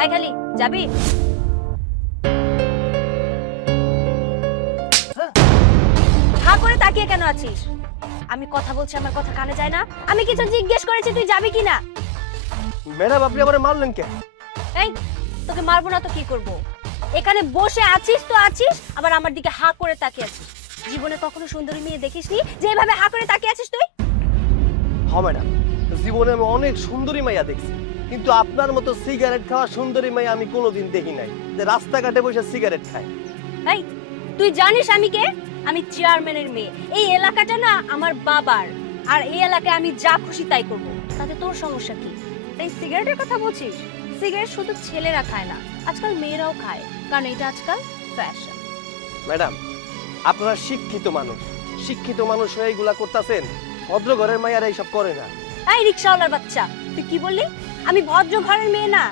তাই খালি যাবি? হা করে তাকিয়ে কেন আছিস? আমি কথা বলছি, আমার কথা কানে যায় না? আমি কিছু জিজ্ঞেস করেছি, তুই যাবি কিনা? ম্যাডাম আপনি আমারে মারলেন কে? এই তোকে মারবো না তো কি করব? এখানে বসে আছিস তো আছিস, আবার আমার দিকে হা করে তাকিয়ে আছিস। জীবনে কখনো সুন্দরী মেয়ে দেখিসনি যে এভাবে হা করে তাকিয়ে আছিস তুই? হ্যাঁ ম্যাডাম, জীবনে আমি অনেক সুন্দরী মাইয়া দেখছি, কিন্তু আপনার মতো সিগারেট খাওয়া সুন্দরী মাইয়া আমি কোনোদিন দেখি নাই যে রাস্তাঘাটে বসে সিগারেট খায়। এই তুই জানিস আমি কে? আমি চেয়ারম্যানের মেয়ে। এই এলাকাটা না আমার বাবার, আর এই এলাকায় আমি যা খুশি তাই করব। তাতে তোর সমস্যা কি? এই সিগারেটের কথা বলছিস? সিগারেট শুধু ছেলেরা খায় না, আজকাল মেয়েরাও খায়, কারণ এটা আজকাল ফ্যাশন। ম্যাডাম আপনারা শিক্ষিত মানুষ, শিক্ষিত মানুষ হয়ে এগুলা করতেছেন, ভদ্র ঘরের মাইয়ারা এইসব করে না। এই রিকশাওয়ালার বাচ্চা, তুই কি বললি? আমি ভদ্র ঘরের মেয়ে না,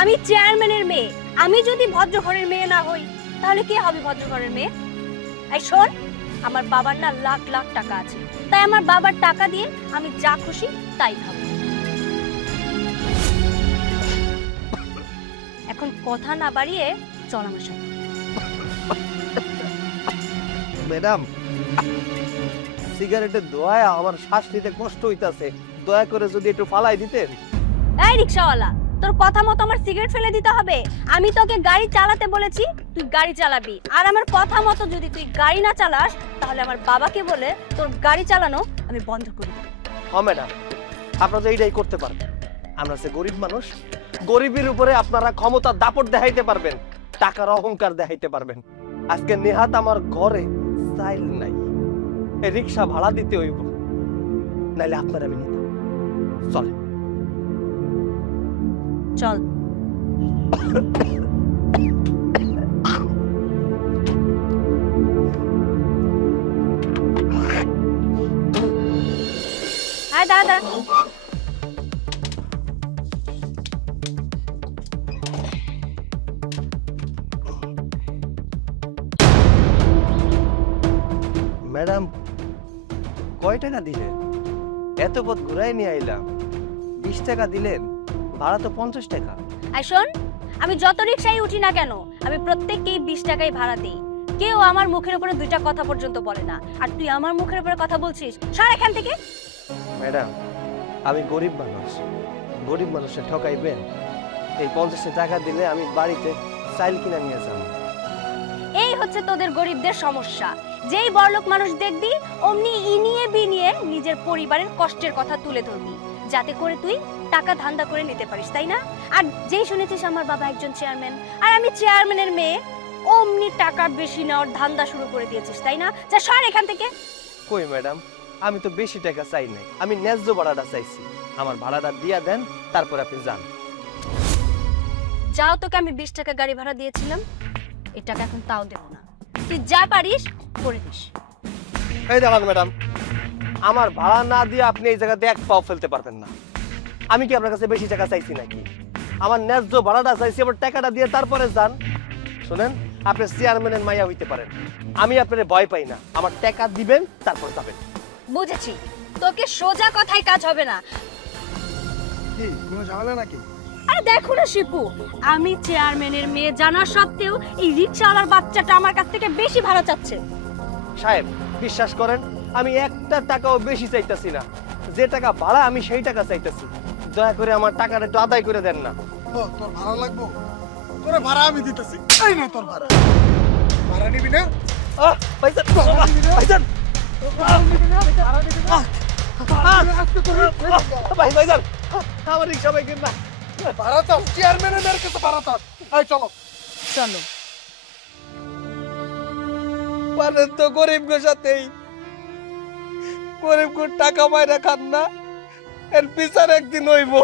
আমি চেয়ারম্যানের মেয়ে। আমি যদি ভদ্র ঘরের মেয়ে না হই, তাহলে কে হবে ভদ্র ঘরের মেয়ে? এই শোন, আমার বাবার না লাখ লাখ টাকা আছে, তাই আমার বাবার টাকা দিয়ে আমি যা খুশি তাই খাবো। এখন কথা না বাড়িয়ে চল আমার সাথে। ম্যাডাম সিগারেটের ধোঁয়ায় আমার শ্বাস নিতে কষ্ট হইতাছে, দয়া করে যদি একটু ফালাই দিতেন। এই রিকশাওয়ালা, তোর কথা মতো আমার সিগারেট ফেলে দিতে হবে? আমি তোকে গাড়ি চালাতে বলেছি, তুই গাড়ি চালাবি। আর আমার কথা মতো যদি তুই গাড়ি না চালাস, তাহলে আমার বাবাকে বলে তোর গাড়ি চালানো আমি বন্ধ করে দেব। হ্যাঁ ম্যাডাম, আপনারা তো এইটাই করতে পারবেন। আমরা যে গরিব মানুষ, গরিবের উপরে আপনারা ক্ষমতা দাপট দেখাইতে পারবেন, টাকার অহংকার দেখাইতে পারবেন। আজকে নেহাত আমার ঘরে স্টাইল নাই, এই রিক্সা ভাড়া দিতে হইব, নাইলে আপনার আমি নিতাম। চলে চল। আয় দাঁড়া দাঁড়া। ম্যাডাম কয় টাকা দিলেন? এত পথ ঘুরাই নিয়ে আইলাম, 20 টাকা দিলেন, ভাড়া তো 50 টাকা। আয় শোন, আমি যত রিকশায় উঠি না কেন, আমি প্রত্যেককেই 20 টাকাই ভাড়া দিই। কেউ আমার মুখের উপরে দুইটা কথা পর্যন্ত বলে না, আর তুই আমার মুখের উপরে কথা বলছিস। সর এখান থেকে। ম্যাডাম আমি গরিব মানুষ, গরিব মানুষে ঠকাইবেন? এই 50 টাকা দিলে আমি বাড়িতে চাইল কিনা নিয়ে যাব। এই হচ্ছে তোদের গরিবদের সমস্যা। যেই বড়লোক মানুষ দেখবি, অমনি ইনিয়ে বিনিয়ে নিজের পরিবারের কষ্টের কথা তুলে ধরবি, যাতে করে তুই টাকা ধান্দা করে নিতে পারিস, তাই না? আর যেই শুনেছিস আমার বাবা একজন চেয়ারম্যান, আর আমি চেয়ারম্যানের মেয়ে, অমনি টাকা বেশি নেওয়ার ধান্দা শুরু করে দিয়েছিস, তাই না? যা সর এখান থেকে। কই ম্যাডাম, আমি তো বেশি টাকা চাই নাই, আমি ন্যায্য ভাড়াটা চাইছি। আমার ভাড়াটা দিয়া দেন, তারপর আপনি যান। যাও, তোকে আমি 20 টাকা গাড়ি ভাড়া দিয়েছিলাম, এই টাকা এখন তাও দেবো না। তুই যা পারিস করে দিস। এই দাঁড়ান ম্যাডাম, আমার ভাড়া না দিয়ে আপনি এই জায়গাতে এক পাও ফেলতে পারবেন না। আমি কি আপনার কাছে বেশি টাকা চাইছি নাকি? আমার ন্যায্য ভাড়াটা চাইছি, আবার টাকাটা দিয়ে তারপরে যান। শুনেন, আপনি চেয়ারম্যানের মাইয়া হইতে পারেন, আমি আপনার ভয় পাই না। আমার টাকা দিবেন, তারপর যাবেন। বুঝেছি, তোকে সোজা কথায় কাজ হবে না। কি কোনো ঝামেলা নাকি? আরে দেখো না শিপু, আমি চেয়ারম্যানের মেয়ে জানা সত্ত্বেও এই রিকশাওয়ালার বাচ্চাটা আমার কাছ থেকে বেশি ভাড়া চাচ্ছে। সাহেব বিশ্বাস করেন, আমি একটা টাকাও বেশি চাইতেছি না। যে টাকা ভাড়া আমি সেই টাকা চাইতেছি। দয়া করে আমার টাকাটা একটু আদায় করে দেন না। ও তোর ভাড়া লাগবো? তোরে ভাড়া আমি দিতেছি। এই নে তোর ভাড়া। ভাড়া নিবি না? ভাইজান, ভাড়া নিবি না? ভাইজান, ভাড়া নিবি না? আজকে তোর ভাইজান, আমার রিক্সা বাইকের না। ভাড়া চাও, চেয়ারম্যানের মেয়ের কাছে ভাড়া চাও। এই চলো। চলো। পারেন তো গরিব গো সাথেই, গরিব গো টাকা মাইরা খান না, এর বিচার একদিন হইব।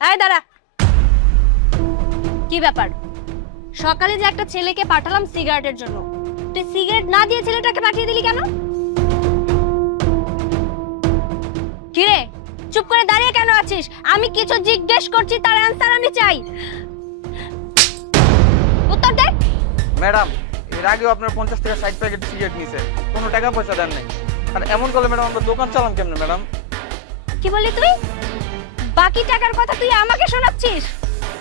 এই দাঁড়া। কি ব্যাপার? সকালে যে একটা ছেলেকে পাঠালাম সিগারেটের জন্য, তুই সিগারেট না দিয়ে ছেলেটাকে পাঠিয়ে দিলি কেন? কিরে, চুপ করে দাঁড়িয়ে কেন আছিস? আমি কিছু জিজ্ঞেস করছি, তার অ্যানসার আমি চাই। ম্যাডাম এর আগেও আপনার 50 টাকা 60 প্যাকেট সিগারেট নিছে, কোনো টাকা পয়সা দেন নাই। আর এমন করলে ম্যাডাম আমরা দোকান চালাম কেমনে ম্যাডাম? কি বললি তুই? বাকি টাকার কথা তুই আমাকে শোনাচ্ছিস?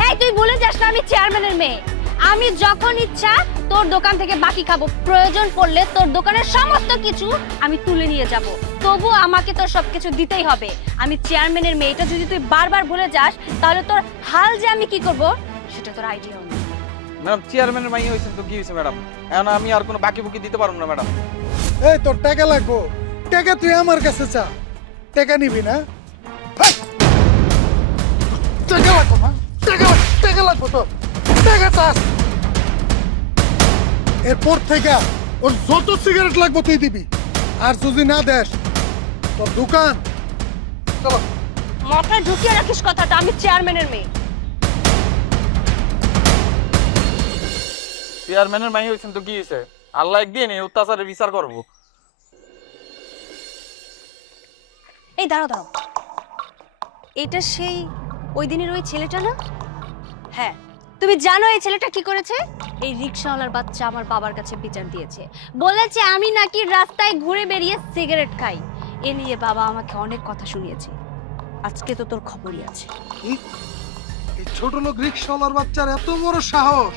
এই তুই ভুলে যাস না আমি চেয়ারম্যানের মেয়ে। আমি যখন ইচ্ছা তোর দোকান থেকে বাকি খাবো, প্রয়োজন পড়লে তোর দোকানের সমস্ত কিছু আমি তুলে নিয়ে যাব, তবু আমাকে তোর সবকিছু দিতেই হবে। আমি চেয়ারম্যানের মেয়ে, এটা যদি তুই বারবার ভুলে যাস তাহলে তোর হাল যে আমি কি করব সেটা তোর আইডিয়া নেই। ম্যাডাম চেয়ারম্যানের মাইয়া হয়েছেন তো কি হয়েছে ম্যাডাম? এখন আমি আর কোনো বাকি বুকি দিতে পারবো না ম্যাডাম। এই তোর টাকা লাগবো, টাকা তুই আমার কাছে চা, টাকা নিবি না? হাট! টাকা লাগবো না, টাকা লাগবো তোর, টাকা চাস। এরপর থেকে ওর যত সিগারেট লাগবো তুই দিবি, আর যদি না দেস তোর দোকান চলো। মাথায় ঢুকিয়ে রাখিস কথাটা, আমি চেয়ারম্যানের মেয়ে। চেয়ারম্যানের মাইয়া হয়েছেন তো কি হয়েছে? আল্লাহ একদিন এই অত্যাচারের বিচার করবো। এই দাঁড়াও দাঁড়াও, এটা সেই ওই দিনের ওই ছেলেটা না? হ্যাঁ, তুমি জানো এই ছেলেটা কি করেছে? এই রিকশাওয়ালার বাচ্চা আমার বাবার কাছে বিচার দিয়েছে, বলেছে আমি নাকি রাস্তায় ঘুরে বেরিয়ে সিগারেট খাই। এ নিয়ে বাবা আমাকে অনেক কথা শুনিয়েছে। আজকে তো তোর খবরই আছে। এই ছোট লোক রিক্সাওয়ালার বাচ্চার এত বড় সাহস,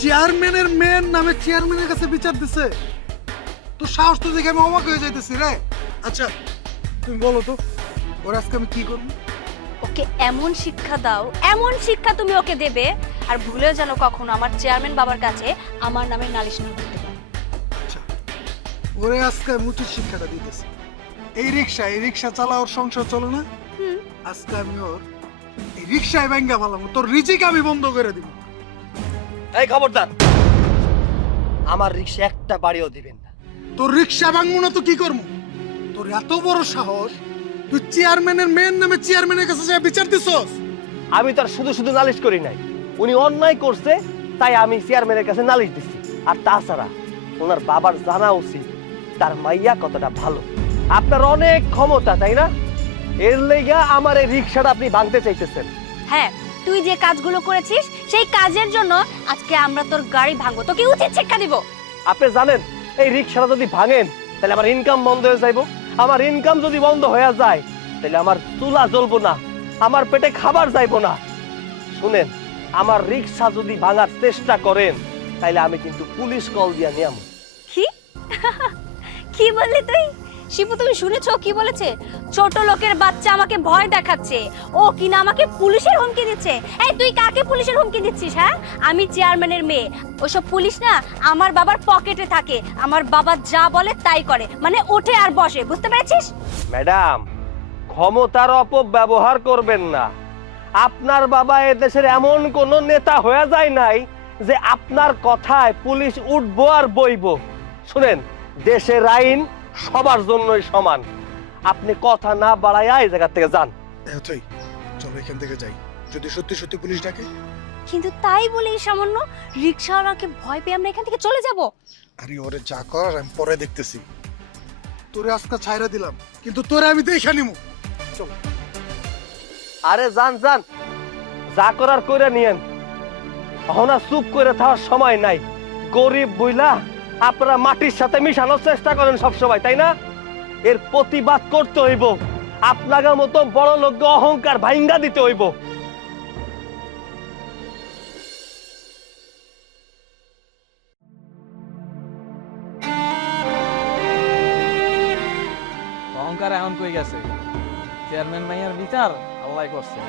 চেয়ারম্যানের মেয়ের নামে চেয়ারম্যানের কাছে বিচার দিছে। তো সাহস তো দেখে আমি অবাক হয়ে যাইতেছি রে। আচ্ছা তুমি বলো তো ওর আজকে আমি কি করবো? ওকে এমন শিক্ষা দাও, এমন শিক্ষা তুমি ওকে দেবে, আর ভুলেও যেন কখনো আমার চেয়ারম্যান বাবার কাছে আমার নামে নালিশ না করতে পারে। আচ্ছা ওরে আজকে আমি উচিত শিক্ষাটা দিতেছি। এই রিক্সা চালা ওর সংসার চলে না, আজকে আমি ওর এই রিক্সায় ব্যাঙ্গা ফেলাম, তোর রিজিক আমি বন্ধ করে দিব। এই খবরদার, আমার রিক্সা একটা বাড়িও দিবেন না। তোর রিক্সা ভাঙবো না তো কি করবো? তোর এত বড় সাহস, তুই চেয়ারম্যানের মেয়ের নামে চেয়ারম্যানের কাছে যা বিচার দিছস? আমি তো আর শুধু শুধু নালিশ করি নাই, উনি অন্যায় করছে তাই আমি চেয়ারম্যানের কাছে নালিশ দিচ্ছি। আর তাছাড়া ওনার বাবার জানা উচিত তার মাইয়া কতটা ভালো। আপনার অনেক ক্ষমতা তাই না? এর লেগা আমার এই রিক্সাটা আপনি ভাঙতে চাইতেছেন। হ্যাঁ, তুই যে কাজগুলো করেছিস সেই কাজের জন্য আজকে আমরা তোর গাড়ি ভাঙবো, তোকে উচিত শিক্ষা দিব। আপনি জানেন এই রিক্সাটা যদি ভাঙেন তাহলে আমার ইনকাম বন্ধ হয়ে যাইব। আমার ইনকাম যদি বন্ধ হয়ে যায় তাহলে আমার চুলা জ্বলবো না, আমার পেটে খাবার যাইবো না। শুনেন, আমার রিক্সা যদি ভাঙার চেষ্টা করেন তাহলে আমি কিন্তু পুলিশ কল দিয়া নিয়াম। কি কি বললি তুই? শিবু তুমি শুনেছো কি বলেছে? ছোট লোকের বাচ্চা আমাকে ভয় দেখাচ্ছে, ও কিনা আমাকে পুলিশের হুমকি দিচ্ছে। এই তুই কাকে পুলিশের হুমকি দিচ্ছিস? হ্যাঁ, আমি চেয়ারম্যানের মেয়ে, ওসব পুলিশ না আমার বাবার পকেটে থাকে, আমার বাবা যা বলে তাই করে, মানে ওঠে আর বসে, বুঝতে পেরেছিস? ম্যাডাম, ক্ষমতার অপব্যবহার করবেন না। আপনার বাবা এদেশের এমন কোন নেতা হয়ে যায় নাই যে আপনার কথায় পুলিশ উঠবো আর বইবো। শুনেন, দেশের আইন সবার জন্যই সমান। আপনি কথা না বাড়াইয়া এই জায়গা থেকে যান। চলো এখান থেকে যাই, যদি সত্যি সত্যি পুলিশ ডাকে। কিন্তু তাই বলে এই সামান্য রিকশাওয়ালাকে ভয় পেয়ে আমরা এখান থেকে চলে যাব? আরে ওরে যা করার আমি পরে দেখতেছি। তোরে আজকে ছাইরা দিলাম, কিন্তু তোরে আমি দেখে নিমু। চল। আরে যান যান, যা করার কইরা নিয়েন। এখন আর চুপ করে থাকার সময় নাই। গরিব বুইলা আপনারা মাটির সাথে মিশানোর চেষ্টা করেন সবসময়, তাই না? এর প্রতিবাদ করতে হইব। আপনাদের মতো বড় লোককে অহংকার ভাঙ্গা দিতে হইব। অহংকার এমন কই গেছে, চেয়ারম্যান মাইয়ার বিচার আল্লাহ করছে।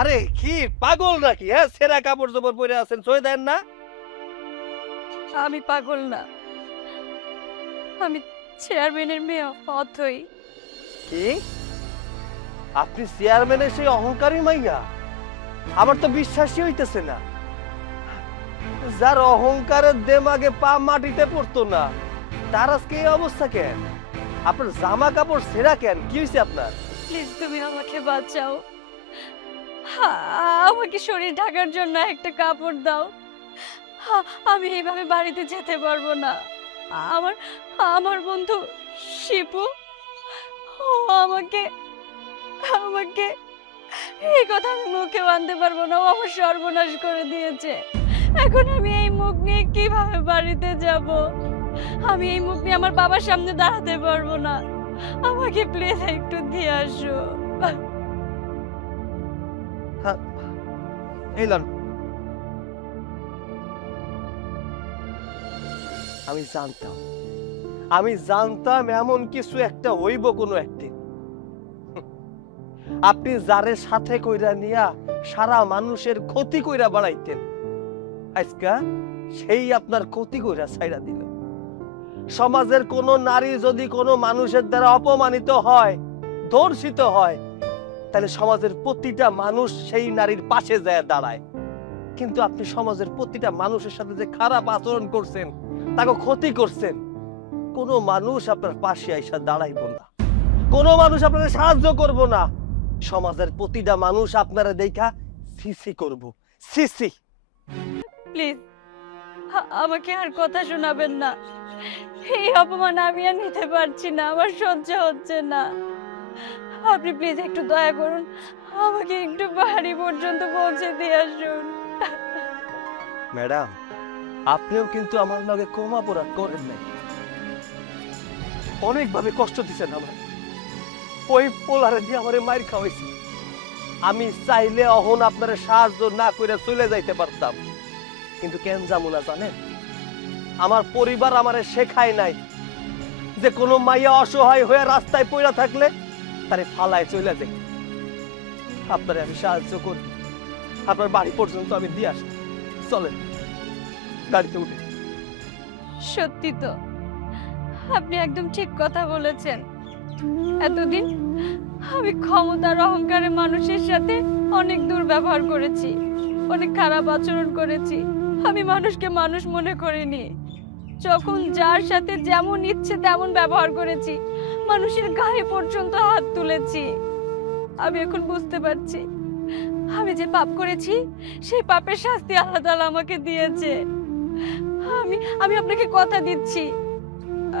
আরে কি পাগল নাকি? হ্যাঁ, ছেঁড়া কাপড় চোপড় পরে আছেন, সই দেন না? আমি পাগল না, আমি চেয়ারম্যানের মেয়ে অথই। কি আপনি চেয়ারম্যানের সেই অহংকারী মাইয়া? আমার তো বিশ্বাসই হইতেছে না। যার অহংকারের দেমাগে পা মাটিতে পড়তো না, তার আজকে এই অবস্থা কেন? আপনার জামা কাপড় ছেঁড়া কেন? কি হয়েছে আপনার? প্লিজ তুমি আমাকে বাঁচাও, আমাকে শরীর ঢাকার জন্য একটা কাপড় দাও। আমি এইভাবে বাড়িতে যেতে পারবো না। আমার আমার বন্ধু শিপু ও আমাকে আমাকে এই কথা আমি মুখে আনতে পারবো না, ও আমার সর্বনাশ করে দিয়েছে। এখন আমি এই মুখ নিয়ে কিভাবে বাড়িতে যাব? আমি এই মুখ নিয়ে আমার বাবার সামনে দাঁড়াতে পারবো না। আমাকে প্লিজ একটু দিয়ে আসো। এই লন। আমি জানতাম এমন কিছু একটা হইব কোনো একদিন। আপনি যারে সাথে কইরা নিয়া সারা মানুষের ক্ষতি কইরা বাড়াইতেন, আজকা সেই আপনার ক্ষতি কইরা ছাইড়া দিল। সমাজের কোন নারী যদি কোনো মানুষের দ্বারা অপমানিত হয়, ধর্ষিত হয়, তাহলে সমাজের প্রতিটা মানুষ সেই নারীর পাশে যায় দাঁড়ায়। কিন্তু আপনি সমাজের প্রতিটা মানুষের সাথে যে খারাপ আচরণ করছেন, তাকে ক্ষতি করছেন, কোনো মানুষ আপনার পাশে আইসা দাঁড়াইব না, কোনো মানুষ আপনার সাহায্য করব না। সমাজের প্রতিটা মানুষ আপনারা দেখা সিসি করব, সিসি। প্লিজ আমাকে আর কথা শোনাবেন না। এই অপমান আমি আর নিতে পারছি না, আমার সহ্য হচ্ছে না। আপনি প্লিজ একটু দয়া করুন, আমাকে একটু বাড়ি পর্যন্ত পৌঁছে দিয়ে আসুন। ম্যাডাম, আপনিও কিন্তু আমার লগে কম অপরাধ করেন নাই। অনেকভাবে কষ্ট দিচ্ছেন আমার। ওই পোলারে দিয়ে আমার মাইর খাওয়াইছে। আমি চাইলে অহন আপনার সাহায্য না করে চলে যাইতে পারতাম, কিন্তু কেন যাবো না জানেন? আমার পরিবার আমারে শেখায় নাই যে কোনো মাইয়া অসহায় হয়ে রাস্তায় পড়ে থাকলে তারে ফালায় চলে যায়। আপনারে আমি সাহায্য করি, আপনার বাড়ি পর্যন্ত আমি দিয়ে আসি। চলেন গাড়িতে উঠে। সত্যি তো, আপনি একদম ঠিক কথা বলেছেন। এতদিন আমি ক্ষমতার অহংকারে মানুষের সাথে অনেক দুর্ব্যবহার করেছি, অনেক খারাপ আচরণ করেছি। আমি মানুষকে মানুষ মনে করিনি। যখন যার সাথে যেমন ইচ্ছে তেমন ব্যবহার করেছি, মানুষের গায়ে পর্যন্ত হাত তুলেছি। আমি এখন বুঝতে পারছি আমি যে পাপ করেছি সেই পাপের শাস্তি আল্লাহ তাআলা আমাকে দিয়েছে। আমি আপনাকে কথা দিচ্ছি,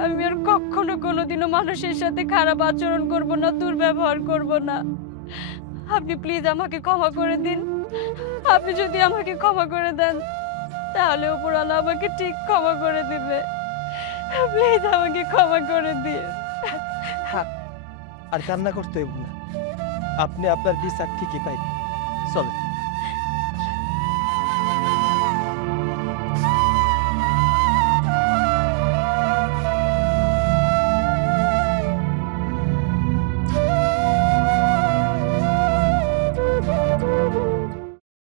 আমি আর কখনো কোনোদিনও মানুষের সাথে খারাপ আচরণ করব না, দুর্ব্যবহার করব না। আপনি প্লিজ আমাকে ক্ষমা করে দিন। আপনি যদি আমাকে ক্ষমা করে দেন, তাহলে উপরওয়ালা আমাকে ঠিক ক্ষমা করে দিবে। প্লিজ আমাকে ক্ষমা করে দিন। আর কান্না করতে হইব না, আপনি আপনার বিচার ঠিকই পাইবেন। চলেন।